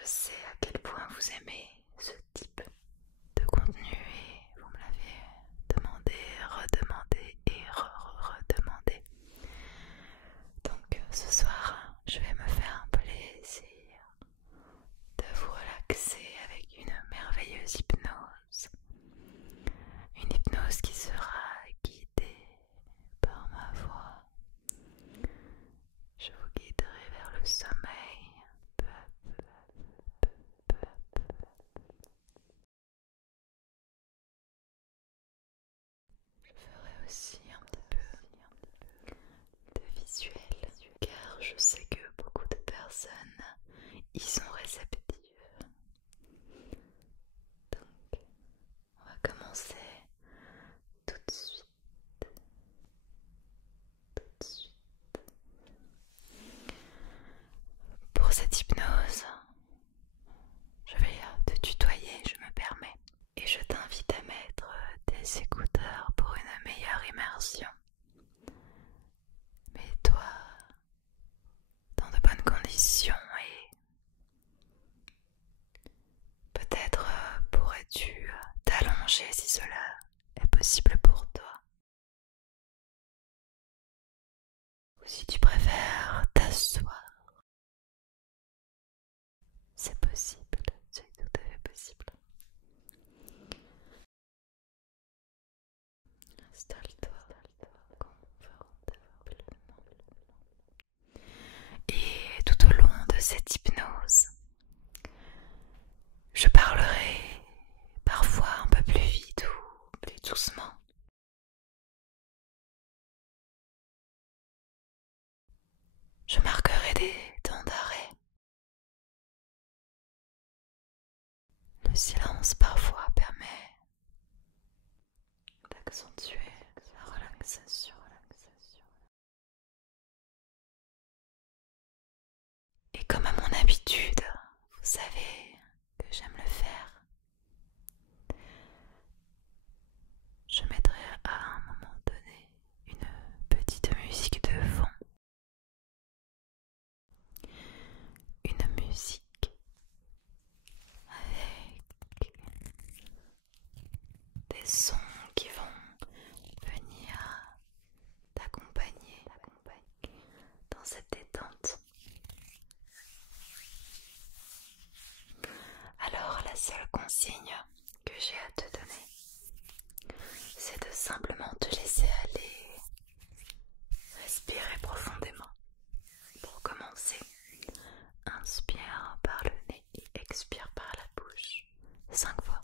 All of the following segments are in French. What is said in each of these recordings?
je sais à quel point vous aimez ce type de contenu et vous me l'avez demandé, redemandé et redemandé. Donc ce soir, je vais me faire un plaisir de vous relaxer avec une merveilleuse hypnose. Une hypnose qui sera guidée par ma voix. Je vous guiderai vers le sommeil peu à peu, peu à peu. Je ferai aussi un petit peu de visuel, car je sais que beaucoup de personnes y sont réceptives. Donc, on va commencer tout de suite. Tout de suite. Pour cette hypnose, je vais te tutoyer, je me permets. Et je t'invite à mettre tes écouteurs pour une meilleure immersion. Mets-toi dans de bonnes conditions et peut-être pourrais-tu t'allonger si cela est possible pour toi. Ou si tu préfères t'asseoir, c'est possible, c'est tout à fait possible. Installe-toi confortablement. Et tout au long de cette hypnose, je parlerai parfois un peu plus vite ou plus doucement. Je marquerai des temps d'arrêt. Le silence parfois permet d'accentuer la relaxation. Et comme à mon habitude, vous savez que j'aime le faire, je mettrai à un moment donné une petite musique de fond. Une musique avec des sons qui vont venir t'accompagner dans cette détente. Alors la seule consigne que j'ai à te donner, c'est de simplement te laisser aller, respirer profondément. Pour commencer, inspire par le nez et expire par la bouche 5 fois.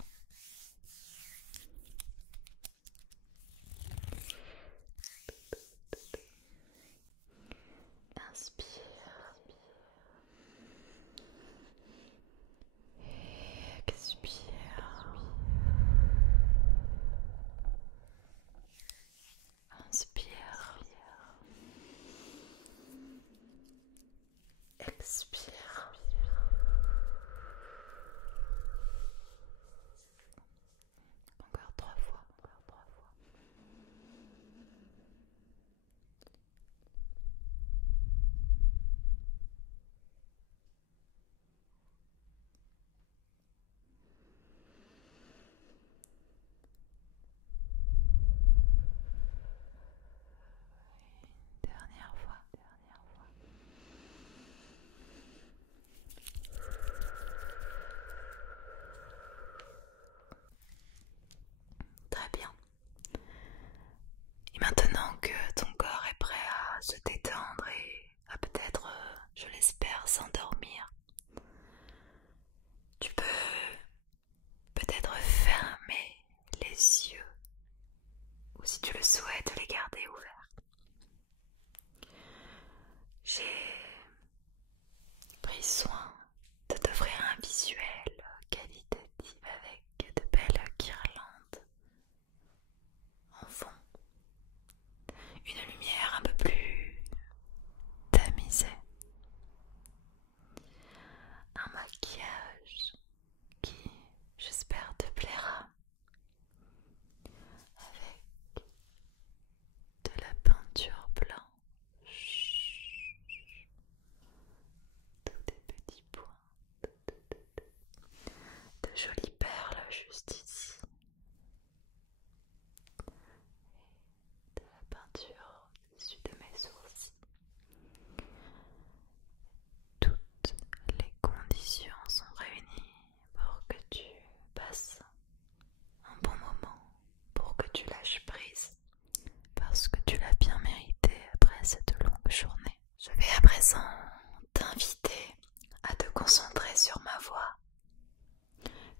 Inspire et expire. Inspire, expire. Encore 3 fois.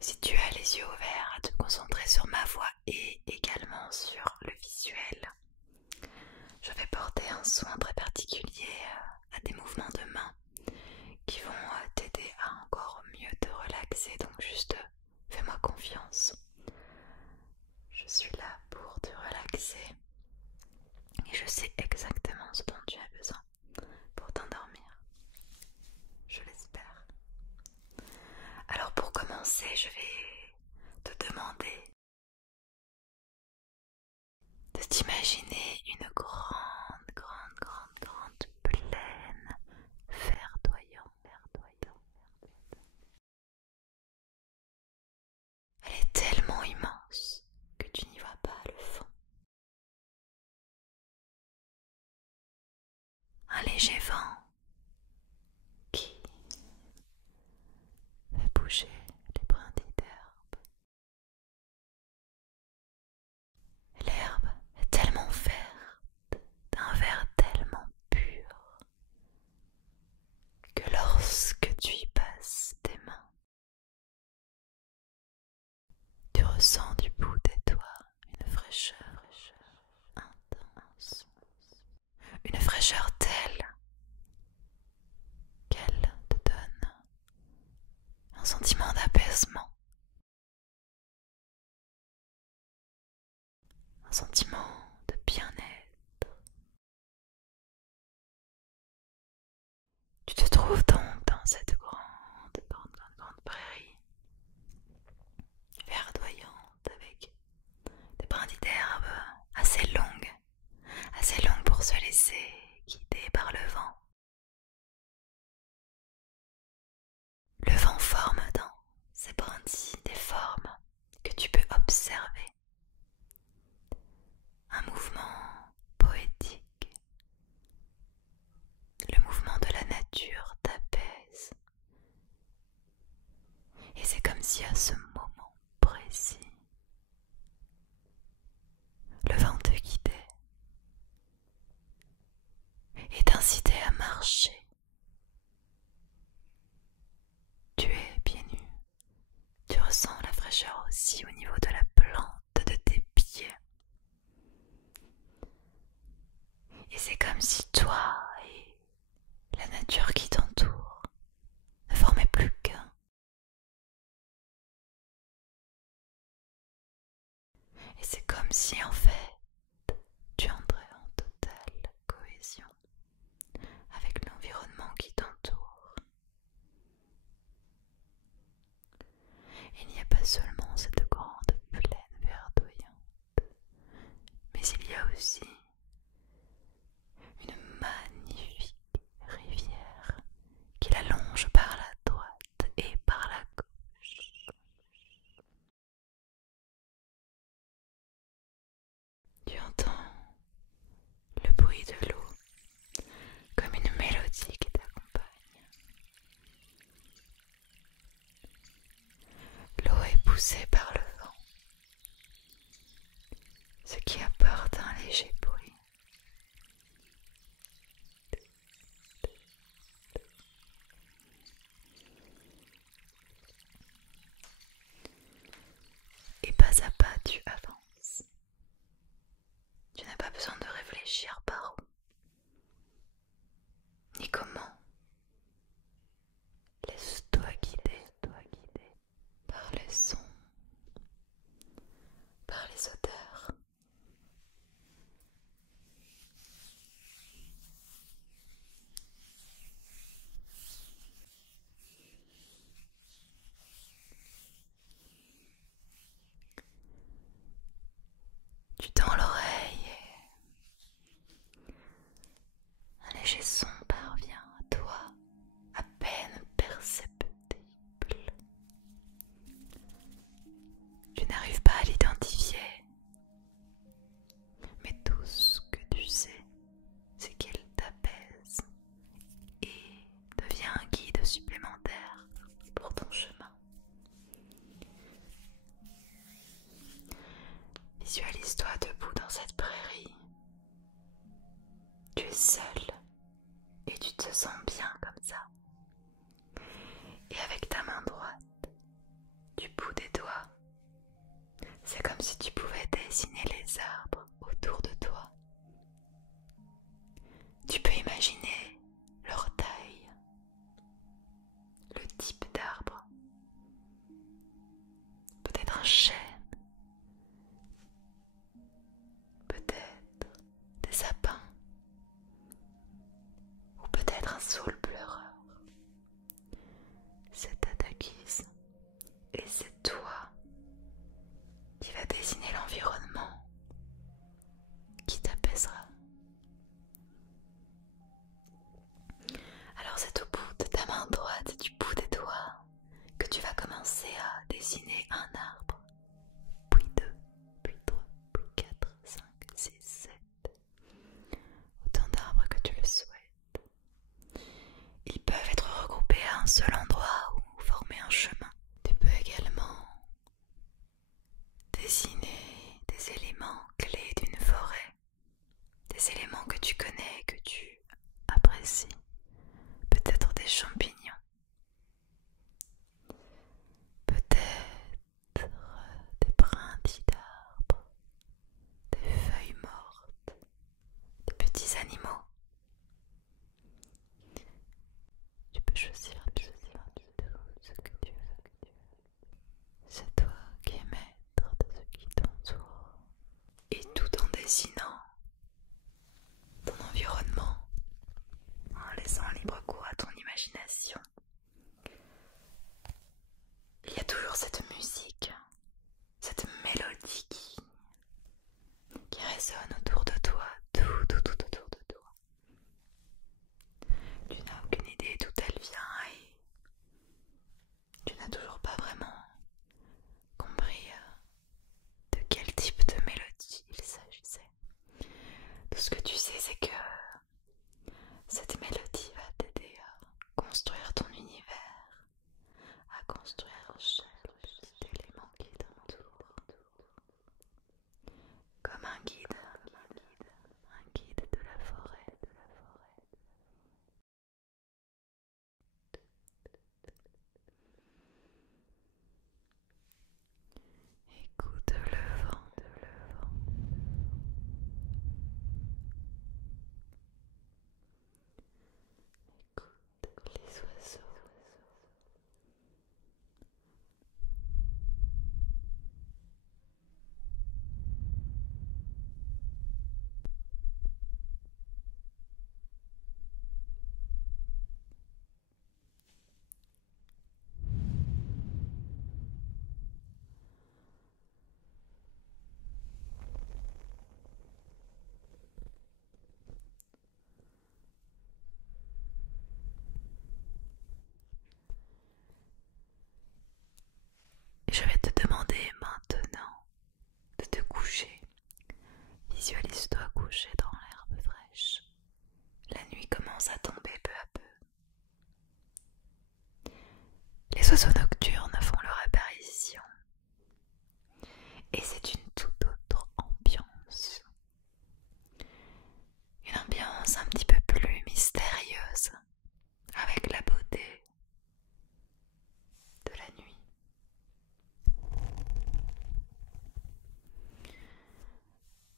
Si tu as les yeux ouverts, à te concentrer sur ma voix et également sur le visuel. Je vais porter un soin très particulier à des mouvements de main qui vont t'aider à encore mieux te relaxer. Donc juste fais-moi confiance. Je suis là pour te relaxer et je sais exactement ce dont tu as besoin pour t'endormir. Je l'espère. Alors pour commencer, je vais te demander de t'imaginer une grande plaine verdoyante. Elle est tellement immense que tu n'y vois pas le fond. Un léger vent qui fait bouger les brindilles d'herbe. L'herbe est tellement verte, d'un vert tellement pur, que lorsque tu y passes tes mains, tu ressens du bout des doigts une fraîcheur intense, une fraîcheur telle qu'elle te donne un sentiment d'apaisement, un sentiment de bien-être. Tu te trouves donc dans cette grande prairie verdoyante avec des brindilles d'herbe assez longues pour se laisser guider par le vent. Le vent forme dans ces brindilles des formes que tu peux observer. Un mouvement poétique. Le mouvement de la nature t'apaise. Et c'est comme si à ce moment précis, le vent te guidait et t'incitait à marcher. Tu es pieds nus. Tu ressens la fraîcheur aussi au niveau de la plante de tes pieds. Et c'est comme si toi et la nature qui t'entoure ne formaient plus qu'un. Et c'est comme si en fait tu entrais en totale cohésion avec l'environnement qui t'entoure. Il n'y a pas seulement cette grande plaine verdoyante, mais il y a aussi une magnifique rivière qui la longe par la droite et par la gauche. Tu entends le bruit de l'eau comme une mélodie qui t'accompagne. L'eau est poussée par le vent, ce qui apporte un léger bruit. Et pas à pas tu avances. Tu n'as pas besoin de réfléchir par où ni comment. Laisse-toi guider par les sons, par les odeurs. Tu tends l'oreille et un léger son parvient à toi, à peine perceptible. Tu n'arrives pas à l'identifier, mais tout ce que tu sais, c'est qu'il t'apaise et devient un guide supplémentaire pour ton chemin. Visualise-toi debout dans cette prairie. Tu es seul et tu te sens bien comme ça. Et avec ta main droite, du bout des dessiner les arbres autour de toi. Tu peux imaginer leur taille, le type d'arbre, peut-être un chêne, peut-être des sapins, ou peut-être un saule pleureur. C'est à ta guise, et c'est toi qui vas dessiner l'environnement qui t'apaisera. Alors c'est au bout de ta main droite et du bout des doigts que tu vas commencer à dessiner un arbre, puis deux, puis trois, puis quatre, 5, 6, 7. Autant d'arbres que tu le souhaites. Ils peuvent être regroupés à un seul endroit ou former un chemin. Tu peux également dessiner des éléments clés d'une forêt, des éléments que tu connais et que tu apprécies, peut-être des champignons, peut-être des brindilles d'arbres, des feuilles mortes, des petits animaux. Tu peux choisir tout ce que tu veux. C'est toi qui es maître de ce qui t'entoure. Et tout en dessinant ton environnement, en laissant libre cours à ton imagination, il y a toujours cette musique, cette mélodie qui résonne autour de toi, tout autour de toi. Tu n'as aucune idée d'où elle vient et tu n'as toujours pas vraiment compris de quel type de mélodie il s'agissait. Tout ce que tu sais, c'est que cette mélodie va t'aider à construire ton univers, à construire chaque petit élément qui t'entoure, comme un guide de la forêt. Écoute le vent. Écoute les oiseaux. Je vais te demander maintenant de te coucher. Visualise-toi couché dans l'herbe fraîche. La nuit commence à tomber peu à peu. Les oiseaux nocturnes font leur apparition. Et c'est une toute autre ambiance. Une ambiance un petit peu plus mystérieuse, avec la beauté de la nuit.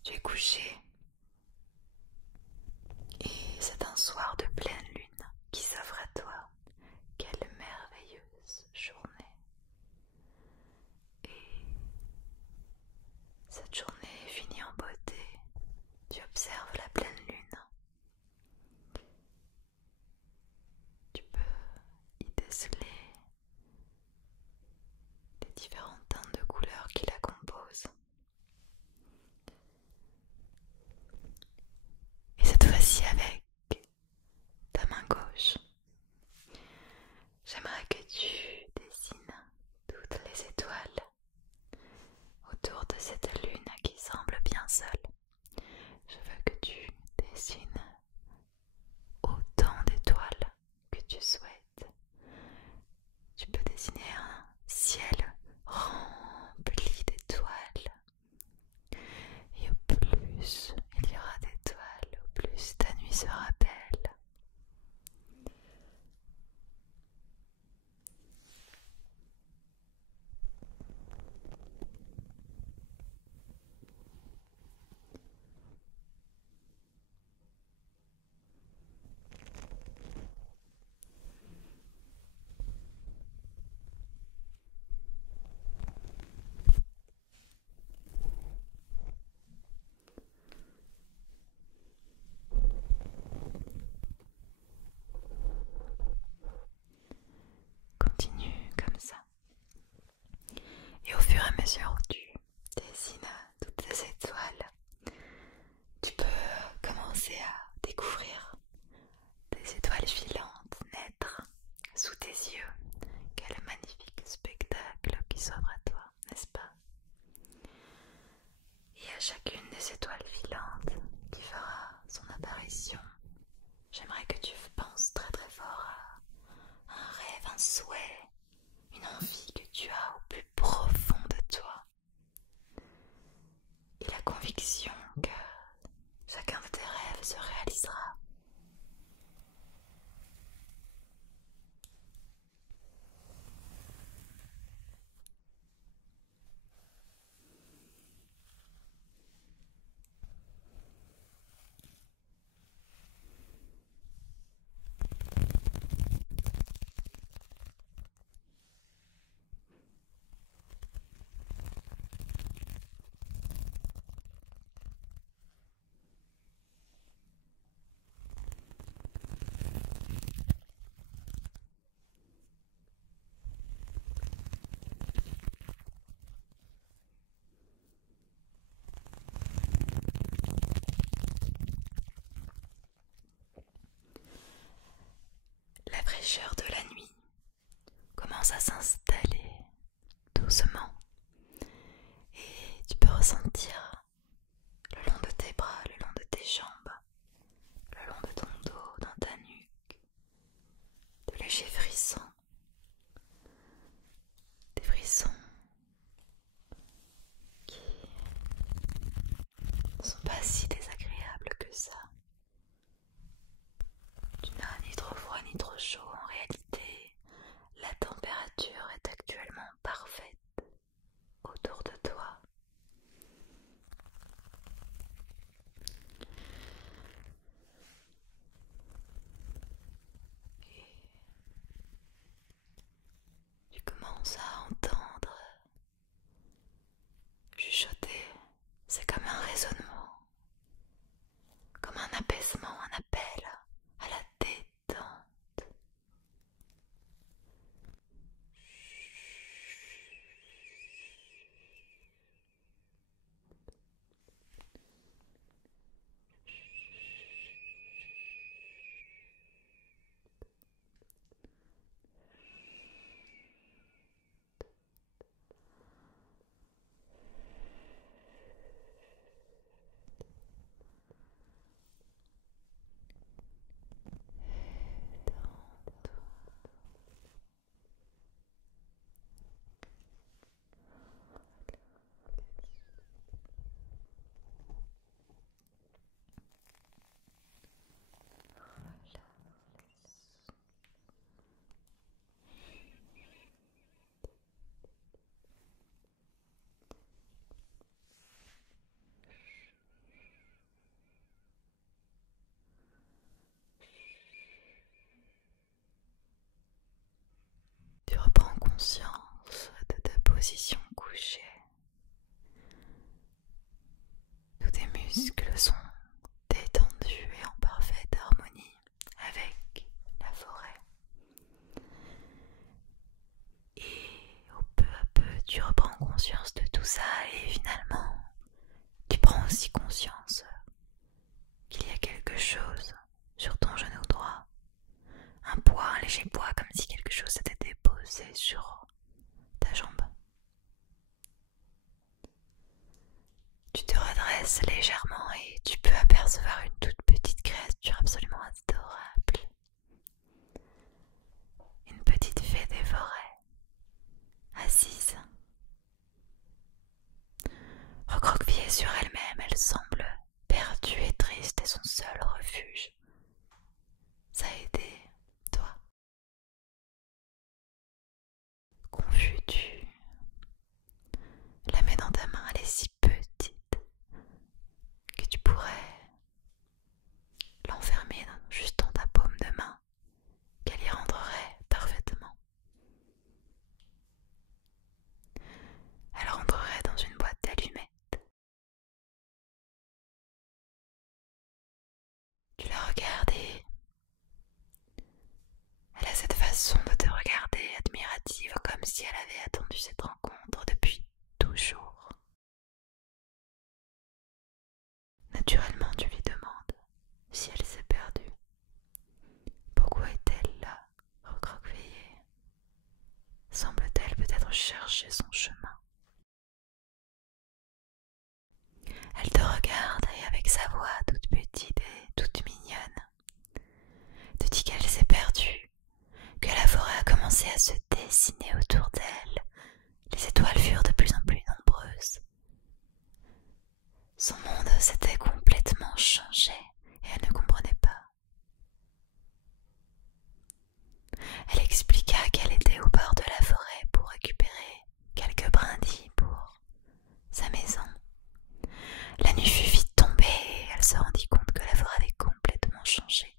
Tu es couché et c'est un soir de pleine lune qui s'offre à toi. Quelle merveilleuse journée. Et cette journée finit en beauté. Tu observes la pleine lune. Tu peux y déceler les différentes teintes de couleurs qui la composent. Et cette fois-ci avec ta main gauche, j'aimerais que tu dessines toutes les étoiles autour de cette lune qui semble bien seule. Je veux que tu dessines autant d'étoiles que tu souhaites. Tu peux dessiner un ciel fraîcheur de la nuit commence à s'installer doucement et tu peux ressentir le long de tes bras, le long de tes jambes, le long de ton dos, dans ta nuque, de légers frissons, des frissons qui ne sont pas si désagréables que ça. Tu n'as ni trop froid ni trop chaud. En réalité, la température est actuellement parfaite autour de toi. Et tu commences à entendre chuchoter. C'est comme un résonnement, comme un apaisement, un appel à la détente. Tu reprends conscience de ta position couchée. Tous tes muscles sont détendus et en parfaite harmonie avec la forêt. Et au peu à peu, tu reprends conscience de tout ça et finalement, tu prends aussi conscience qu'il y a quelque chose sur ton genou droit. Un poids, un léger poids, comme si quelque chose s'était déposé sur ta jambe. Tu te redresses légèrement et tu peux apercevoir une toute petite créature absolument adorable. Une petite fée des forêts, assise, recroquevillée sur elle-même. Elle semble perdue et triste et son seul refuge, ça a été toi. Confus, tu la mets dans ta main. Elle est si petite que tu pourrais l'enfermer juste dans ta paume de main, qu'elle y rentrerait parfaitement. Elle rentrerait dans une boîte d'allumettes. Tu la regardes et elle a cette façon de te regarder admirative, comme si elle avait attendu cette rencontre depuis toujours. Naturellement, tu lui demandes si elle s'est perdue. Pourquoi est-elle là, recroquevillée? Semble-t-elle peut-être chercher son chemin? Elle te regarde et avec sa voix toute petite et toute mignonne, te dit qu'elle s'est perdue, que la forêt a commencé à se dessiner autour d'elle. Les étoiles furent de plus en plus nombreuses. Son monde s'était complètement changé et elle ne comprenait pas. Elle expliqua qu'elle était au bord de la forêt pour récupérer quelques brindilles pour sa maison. La nuit fut vite tombée et elle se rendit compte que la forêt avait complètement changé.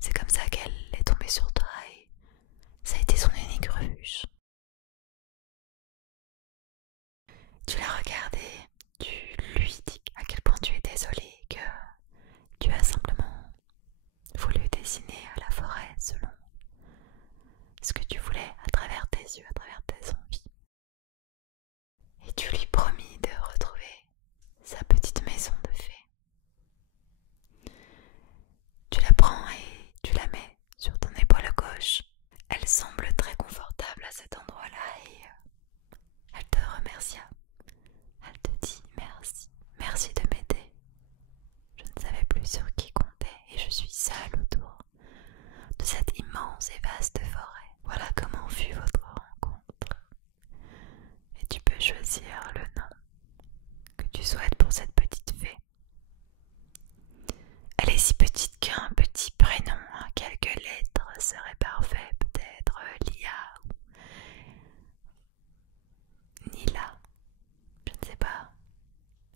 C'est comme ça qu'elle est tombée sur toi et ça a été son unique refuge. Tu la regardais, tu lui dis à quel point tu es désolée, que tu as simplement voulu dessiner la forêt selon ce que tu voulais à travers tes yeux, à travers tes envies. Et tu lui promis de retrouver sa petite maison de fée. Tu la prends et tu la mets sur ton épaule gauche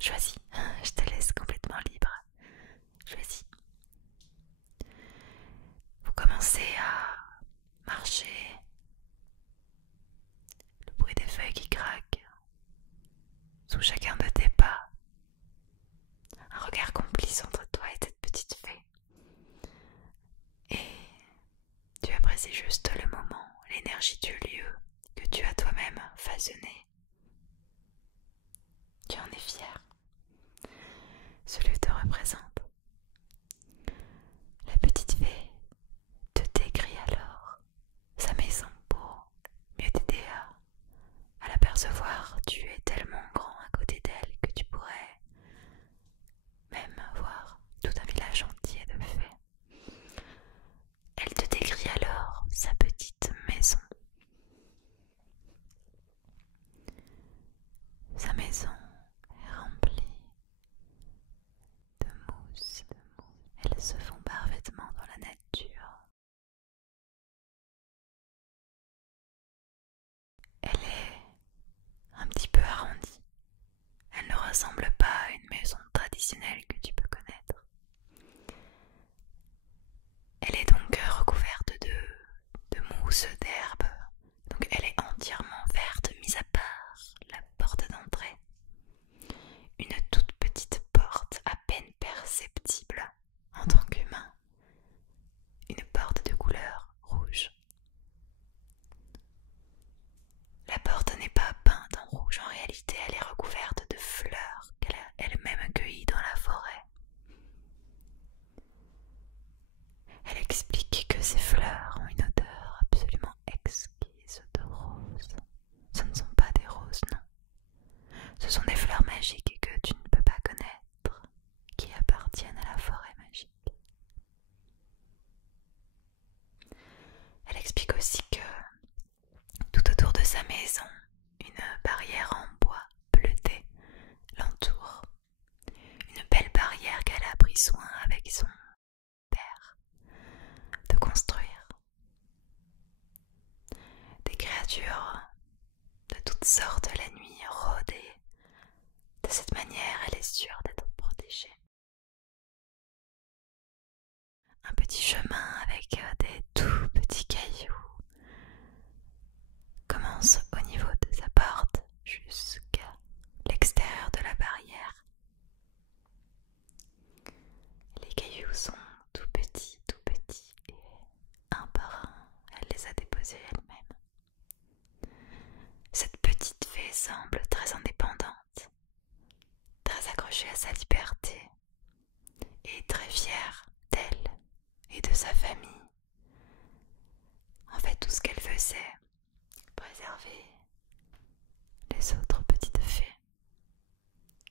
Choisis, je te laisse complètement libre. Choisis. Vous commencez à marcher, le bruit des feuilles qui craquent sous chacun de tes pas, un regard complice entre toi et cette petite fée. Et tu apprécies juste le moment, l'énergie du lieu que tu as toi-même façonné. Tu en es fier. Ce lieu te représente. La petite fée te décrit alors sa maison pour mieux t'aider à l'apercevoir. Tu es tellement grand à côté d'elle que tu pourrais même voir tout un village entier de fées. Elle te décrit alors sa petite maison. Sa maison est remplie de mousse. Elles se font parfaitement dans la nature. Elle est un petit peu arrondie. Elle ne ressemble pas à une maison traditionnelle que tu peux connaître. Elle est donc recouverte de mousse, d'herbe. Donc elle est entièrement verte, mis à part la porte d'entrée. Une toute petite porte à peine perceptible en tant qu'humain. Une porte de couleur rouge. La porte n'est pas peinte en rouge, en réalité elle est recouverte de fleurs qu'elle a elle-même cueillies dans la forêt. Elle explique que ces fleurs ont une odeur absolument exquise de roses. Ce ne sont pas des roses, non. Ce sont des fleurs magiques que tu ne peux pas connaître, qui appartiennent à la forêt magique. Elle explique aussi que tout autour de sa maison, une barrière en bois bleuté l'entoure. Une belle barrière qu'elle a pris soin avec son père de construire. Des créatures de toutes sortes la nuit rôdent et de cette manière elle est sûre d'être protégée. Un petit chemin avec des tout petits cailloux commence au niveau de sa porte jusqu'à l'extérieur de la barrière. Les cailloux sont tout petits et un par un, elle les a déposés elle-même. Cette petite fée semble très indépendante, très accrochée à sa liberté et très fière d'elle et de sa famille. En fait, tout ce qu'elle veut, c'est préserver les autres petites fées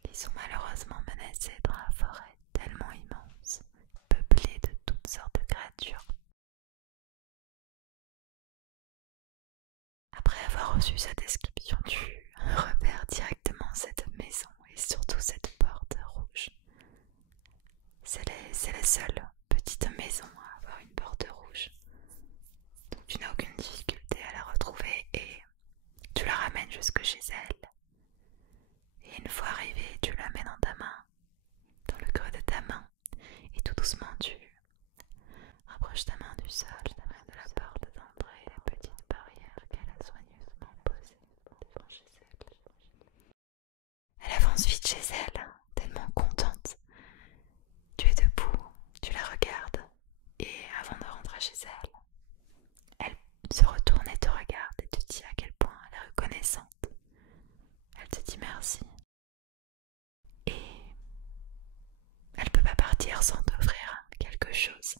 qui sont malheureusement menacées dans la forêt tellement immense, peuplée de toutes sortes de créatures. Après avoir reçu sa description, tu repères directement cette maison et surtout cette porte rouge. C'est la seule petite maison à avoir une porte rouge. Donc tu n'as aucune difficulté à la retrouver et tu la ramènes jusque chez elle. Et une fois arrivée, tu la mets dans ta main, dans le creux de ta main, et tout doucement tu rapproches ta main du sol, ta main de la porte d'entrée, la petite barrière qu'elle a soigneusement posée devant chez elle. Elle avance vite chez elle, tellement contente. Tu es debout, tu la regardes, et avant de rentrer chez elle, elle se retourne et te regarde et te dit à quel point elle est reconnaissante. Elle te dit merci. Et elle peut pas partir sans t'offrir quelque chose.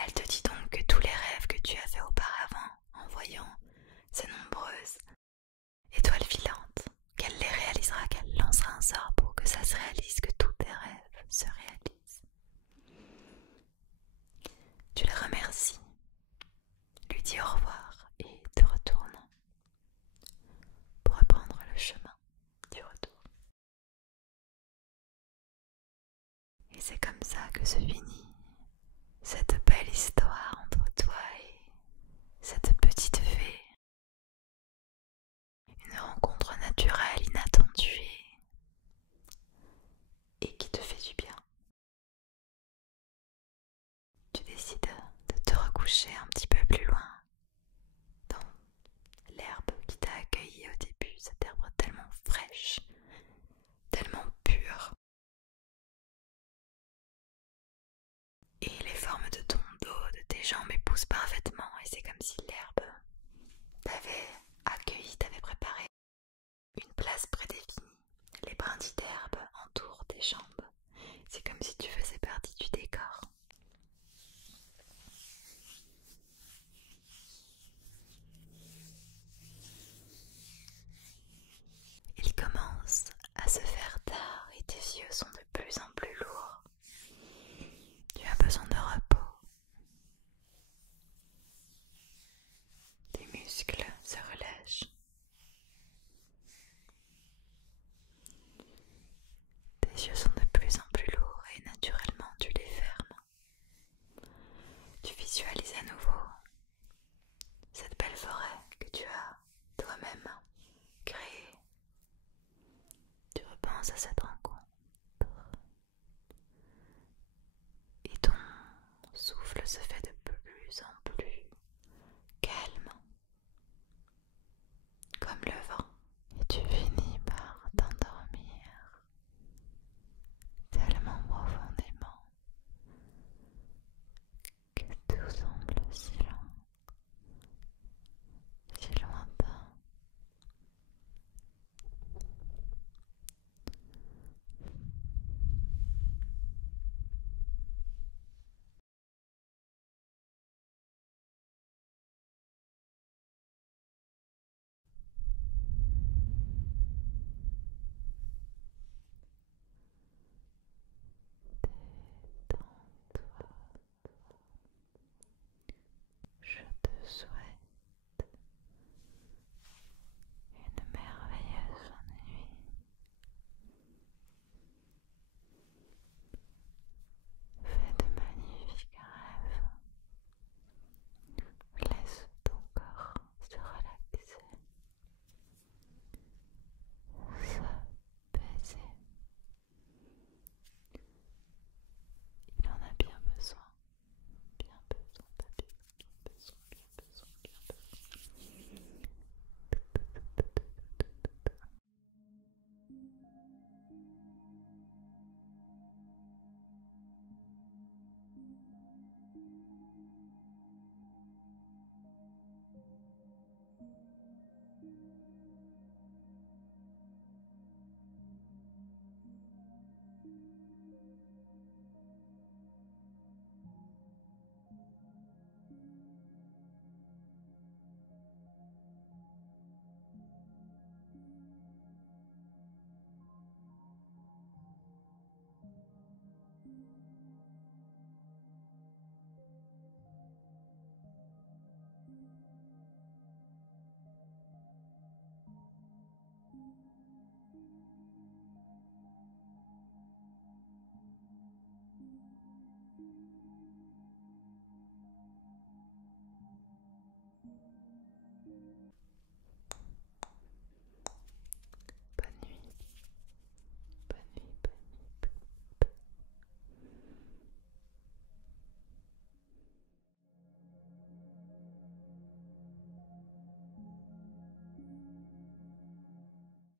Elle te dit donc que tous les rêves que tu as fait auparavant en voyant ces nombreuses étoiles filantes, qu'elle les réalisera, qu'elle lancera un sort pour que ça se réalise, que tous tes rêves se réalisent. Tu la remercies, lui dis au revoir et te retourne pour reprendre le chemin du retour. Et c'est comme ça que se finit cette belle histoire entre toi et cette petite fée. Une rencontre naturelle, inattendue et pousse parfaitement et c'est comme si l'herbe avait